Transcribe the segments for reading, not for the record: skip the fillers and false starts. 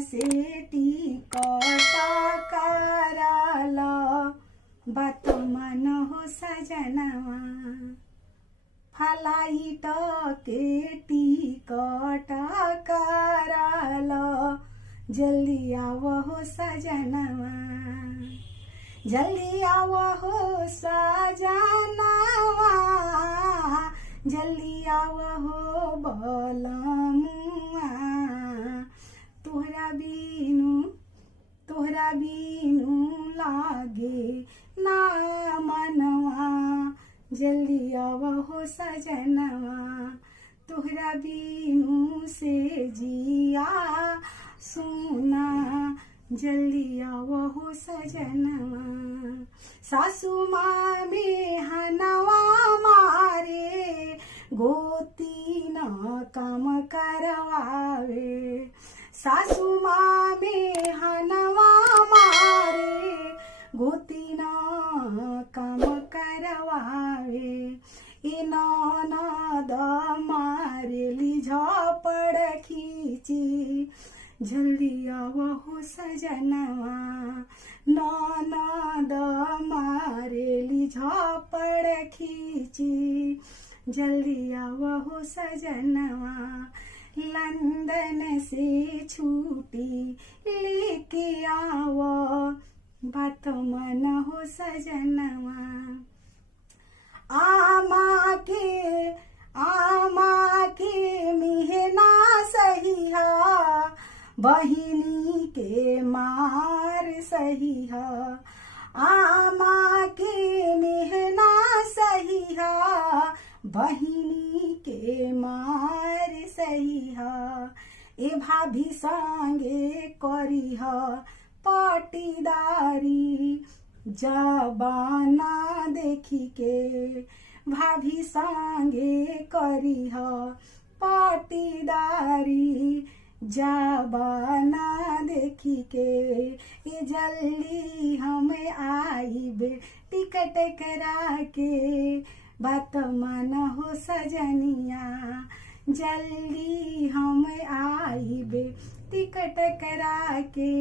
से टिकट कराल बात मन हो सजनवा फ्लाइट के टिकट कराल जल्दी आव हो सजनवा जल्दी आव हो सजनवा जल्दी आव हो बलमुआ तोहरा बीनू लागे ना मनवा जल्दी आव हो सजनवा तोहरा बीनू से जिया सुना जल्दी आव हो सजनवा सासू माँ में हनवा मारे गोती न काम करवावे सासू माँ में हनवा मारे गोती न काम करवावे ए ननद मारेली झपड़ खींची जल्दी आव हो सजनवा ननद मारेली झपड़ खींची जल्दी आव हो सजनवा लंदन से छुट्टी लेके आव बात मन हो सजनवा आमा के मिहना सहिया बहिनी के मार सहिया आमा के मेहना सहिया बहिनी के मार सहिया ए भाभी संगे करिह पटीदारी जबाना देखी के भाभी संगे करिह पटीदारी जबाना देखी के ये जल्दी हमें आईब टिकट करा के बात मन हो सजनिया जल्दी हमें आईब टिकट करा के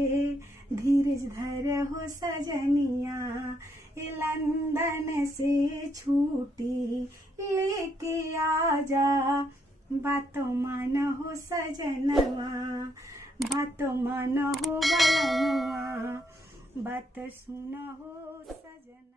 धीरज धर हो सजनिया ये लंदन से छुट्टी लेके आजा बात मन हो सजनवा बात मन हो बलमुआ बात सुन हो सजन।